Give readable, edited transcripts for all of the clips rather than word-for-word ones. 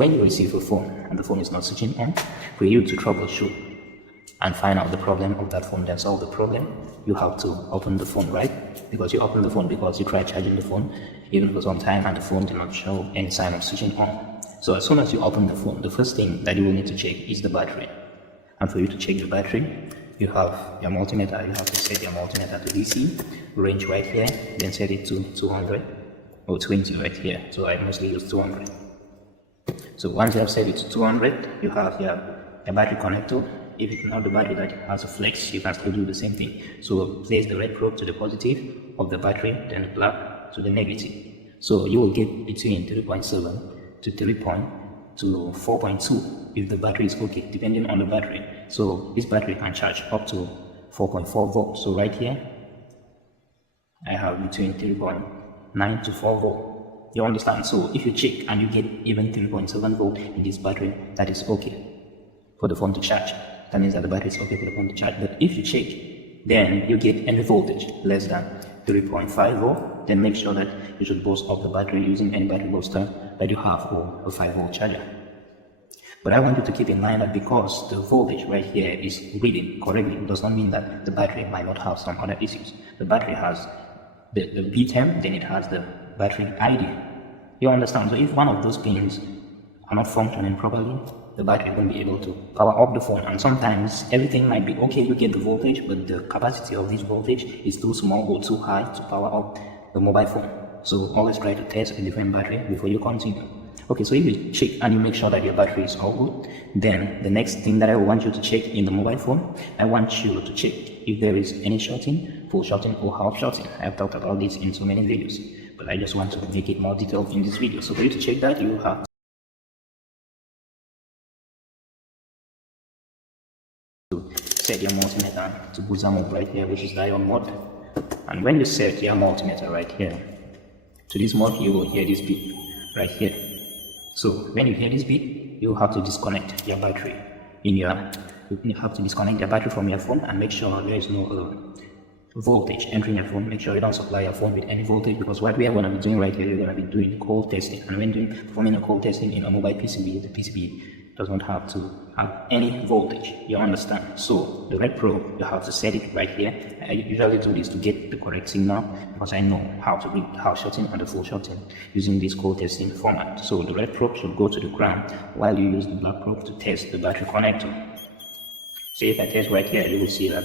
when you receive a phone and the phone is not switching on, for you to troubleshoot and find out the problem of that phone, then solve the problem, you have to open the phone, right? Because you open the phone because you tried charging the phone even for some time and the phone did not show any sign of switching on. So as soon as you open the phone, the first thing that you will need to check is the battery. And for you to check the battery, you have your multimeter. You have to set your multimeter to DC, range right here, then set it to 200 or 20 right here. So I mostly use 200. So once you have set it to 200, you have your battery connector. If it's not the battery that has a flex, you can still do the same thing. So place the red probe to the positive of the battery, then the black to the negative. So you will get between 3.7 to 4.2 if the battery is okay, depending on the battery. So this battery can charge up to 4.4 volts. So right here, I have between 3.9 to 4 volts. You understand? So if you check and you get even 3.7 volt in this battery, that is okay for the phone to charge. That means that the battery is okay for the phone to charge. But if you check, then you get any voltage less than 3.5 volt, then make sure that you should boost up the battery using any battery booster that you have or a 5 volt charger. But I want you to keep in mind that because the voltage right here is reading correctly, it does not mean that the battery might not have some other issues. The battery has the B term, then it has the battery ID. You understand? So if one of those pins are not functioning properly, the battery won't be able to power up the phone. And sometimes everything might be okay, you get the voltage, but the capacity of this voltage is too small or too high to power up the mobile phone. So always try to test a different battery before you continue. Okay, so if you check and you make sure that your battery is all good, then the next thing that I want you to check in the mobile phone, I want you to check if there is any shorting, full shorting or half shorting. I've talked about this in so many videos, but I just want to make it more detailed in this video. So for you to check that, you have to set your multimeter to booster mode right here, which is diode mode. And when you set your multimeter right here to this mode, you will hear this beep right here. So when you hear this beep, you have to disconnect your battery you have to disconnect your battery from your phone and make sure there is no voltage entering your phone. Make sure you don't supply your phone with any voltage, because what we are going to be doing right here, we're going to be doing cold testing. And when performing a cold testing in a mobile PCB, the PCB does not have to have any voltage. You understand? So the red probe, you have to set it right here. I usually do this to get the correct signal, because I know how to read half shorting and the full shorting using this cold testing format. So the red probe should go to the ground while you use the black probe to test the battery connector. So if I test right here, you will see that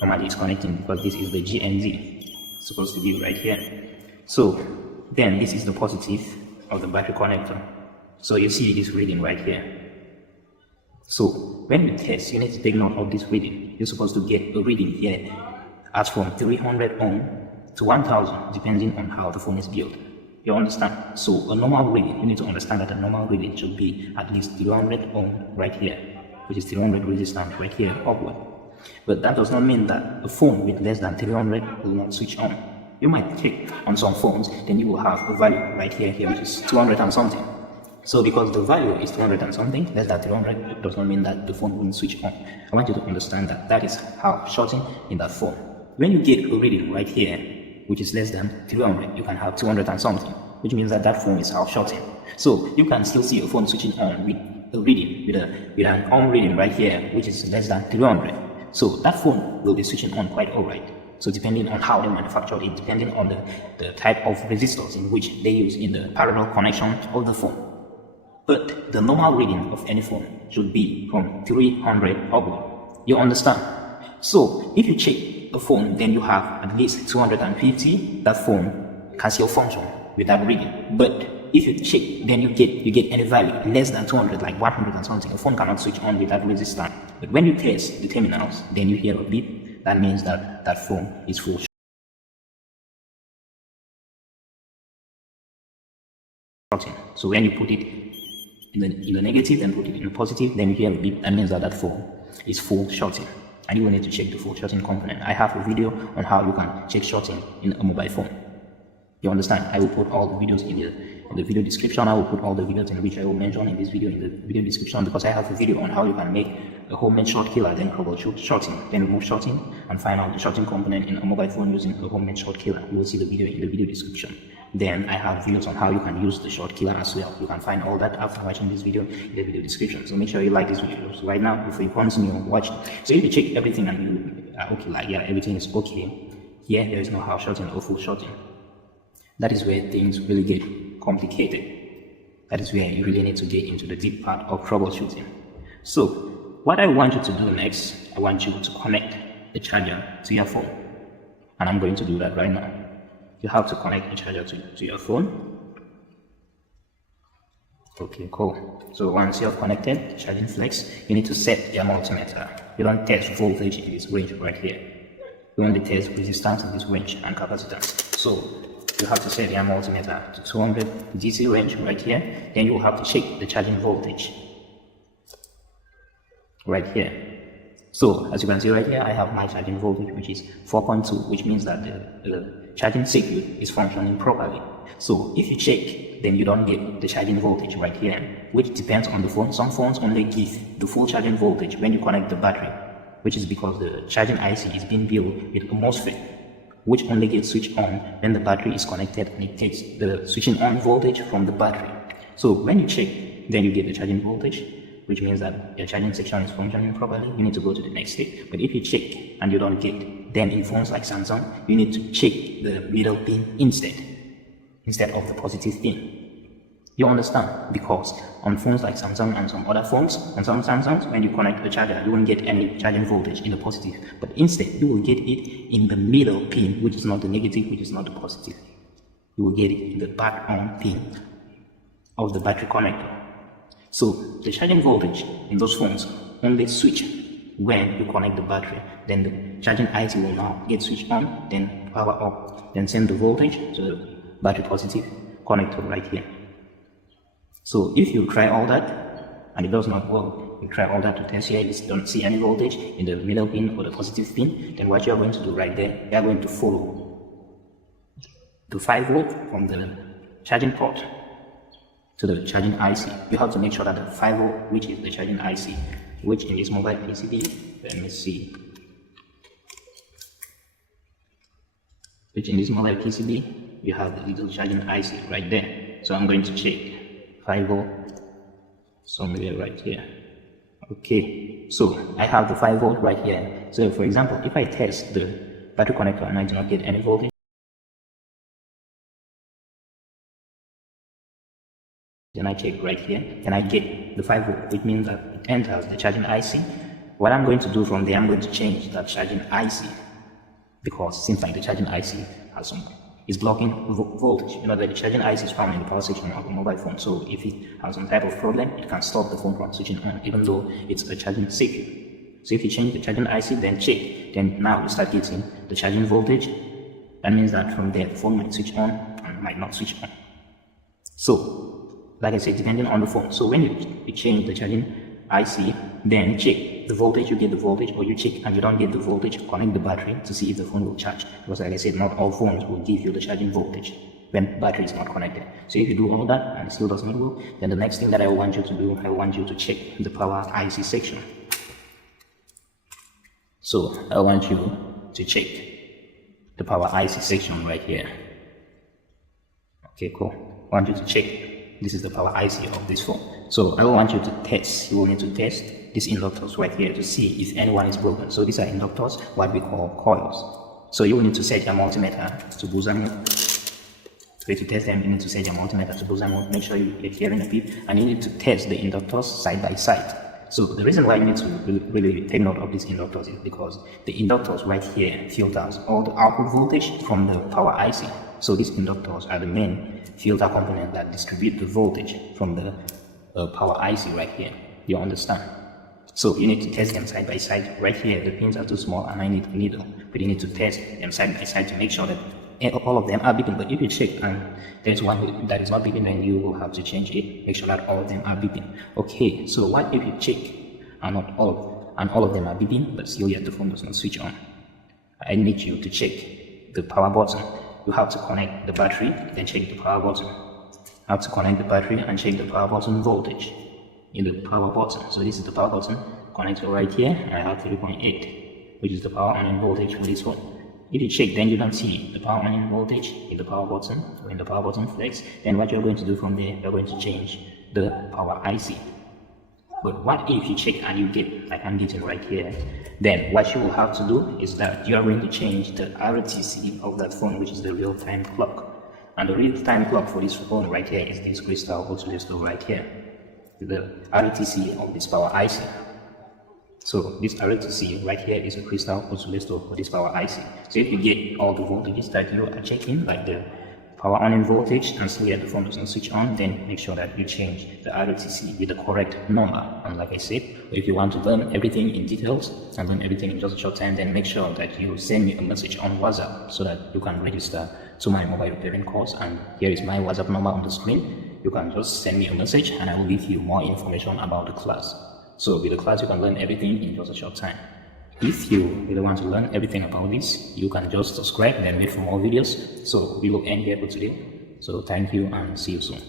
normally it's connecting, because this is the GND supposed to be right here. So then this is the positive of the battery connector. So you see this reading right here. So when you test, you need to take note of this reading. You're supposed to get a reading here as from 300 ohm to 1000, depending on how the phone is built. You understand? So a normal reading, you need to understand that a normal reading should be at least 300 ohm right here, which is 300 resistance right here upward. But that does not mean that a phone with less than 300 will not switch on. You might check on some phones, then you will have a value right here, which is 200 and something. So because the value is 200 and something, less than 300, it does not mean that the phone will switch on. I want you to understand that that is half shorting in that phone. When you get a reading right here, which is less than 300, you can have 200 and something, which means that that phone is half shorting. So you can still see a phone switching on with a reading, with an on reading right here, which is less than 300. So that phone will be switching on quite alright. So depending on how they manufacture it, depending on the type of resistors in which they use in the parallel connection of the phone. But the normal reading of any phone should be from 300 upward. You understand? So if you check a phone, then you have at least 250, that phone can still function with that reading. But if you check, then you get any value less than 200, like 100 and something, a phone cannot switch on with that resistance. But when you test the terminals, then you hear a beep. That means that that phone is full. So when you put it in the negative and put it in the positive, then you hear a beep. That means that that phone is full shorting, and you will need to check the full shorting component. I have a video on how you can check shorting in a mobile phone. You understand? I will put all the videos in the video description. I will put all the videos in which I will mention in this video in the video description, because I have a video on how you can make a homemade short killer, then troubleshoot shorting, then remove shorting, and find out the shorting component in a mobile phone using a homemade short killer. You will see the video in the video description. Then I have videos on how you can use the short killer as well. You can find all that after watching this video in the video description. So make sure you like this video. So right now, before you continue watching, so if you check everything and you are okay, like yeah, everything is okay, here there is no half shorting or full shorting. That is where things really get complicated. That is where you really need to get into the deep part of troubleshooting. So what I want you to do next, I want you to connect the charger to your phone. And I'm going to do that right now. You have to connect the charger to your phone. Okay, cool. So once you have connected the charging flex, you need to set your multimeter. You don't test voltage in this range right here. You only test resistance in this range and capacitance. So you have to set your multimeter to 200 DC range right here. Then you have to check the charging voltage right here. So as you can see right here, I have my charging voltage, which is 4.2, which means that the charging circuit is functioning properly. So if you check, then you don't get the charging voltage right here, which depends on the phone. Some phones only give the full charging voltage when you connect the battery, which is because the charging IC is being built with a MOSFET, which only gets switched on when the battery is connected, and it takes the switching on voltage from the battery. So when you check, then you get the charging voltage, which means that your charging section is functioning properly. You need to go to the next step. But if you check and you don't get, then in phones like Samsung, you need to check the middle pin instead of the positive pin. You understand? Because on phones like Samsung and some other phones, and some Samsungs, when you connect the charger, you won't get any charging voltage in the positive. But instead, you will get it in the middle pin, which is not the negative, which is not the positive. You will get it in the back on pin of the battery connector. So the charging voltage in those phones only switch when you connect the battery. Then the charging IC will now get switched on, then power up, then send the voltage to the battery positive connector right here. So if you try all that and it does not work, you try all that to test here, you don't see any voltage in the middle pin or the positive pin, then what you are going to do right there, you are going to follow the 5 volt from the charging port to the charging IC. You have to make sure that the 5 volt, which is the charging IC, which in this mobile PCB, let me see, which in this mobile PCB, you have the little charging IC right there. So I'm going to check 5 volt somewhere right here. Okay, so I have the 5 volt right here. So for example, if I test the battery connector and I do not get any voltage, then I check right here and I get the 5 volt, which means that it enters the charging IC. What I'm going to do from there, I'm going to change that charging IC, because it seems like the charging IC has some is blocking voltage. You know that the charging IC is found in the power section of a mobile phone. So if it has some type of problem, it can stop the phone from switching on, even though it's a charging circuit. So if you change the charging IC, then check, then now you start getting the charging voltage. That means that from there, the phone might switch on and might not switch on. So, like I said, depending on the phone. So when you change the charging IC, then check the voltage, you get the voltage, or you check and you don't get the voltage, connect the battery to see if the phone will charge. Because like I said, not all phones will give you the charging voltage when battery is not connected. So if you do all that and it still does not work, then the next thing that I want you to do, I want you to check the power IC section. So I want you to check the power IC section right here. Okay, cool. I want you to check. This is the power IC of this phone. So I want you to test. You will need to test these inductors right here to see if anyone is broken. So these are inductors, what we call coils. So you will need to set your multimeter to booster mode. So to test them, you need to set your multimeter to booster mode. Make sure you're hearing a beep, and you need to test the inductors side by side. So the reason why you need to really take note of these inductors is because the inductors right here filters all the output voltage from the power IC. So these inductors are the main filter component that distribute the voltage from the power IC right here. You understand? So you need to test them side by side. Right here, the pins are too small and I need a needle. But you need to test them side by side to make sure that all of them are beeping. But if you check and there's one that is not beeping, then you will have to change it. Make sure that all of them are beeping. Okay, so what if you check and not all of them are beeping, but still yet the phone does not switch on? I need you to check the power button. You have to connect the battery, then check the power button. I have to connect the battery and check the power button voltage in the power button. So this is the power button connector right here. I have 3.8, which is the power on voltage for this one. If you check, then you don't see the power on voltage in the power button or in the power button flex. Then what you're going to do from there, you're going to change the power IC. But what if you check and you get, like I'm getting right here, then what you will have to do is that you are going to change the RTC of that phone, which is the real-time clock. And the real-time clock for this phone right here is this crystal oscillator right here, the RTC of this power IC. So this RTC right here is a crystal oscillator for this power IC. So if you get all the voltages that you are checking, like the power on in voltage, and still yet the phone doesn't switch on, then make sure that you change the RTC with the correct number. And like I said, if you want to learn everything in details and learn everything in just a short time, then make sure that you send me a message on WhatsApp so that you can register to my mobile repairing course. And here is my WhatsApp number on the screen. You can just send me a message and I will give you more information about the class. So with the class, you can learn everything in just a short time. If you really want to learn everything about this, you can just subscribe and wait for more videos. So we will end here for today. So thank you and see you soon.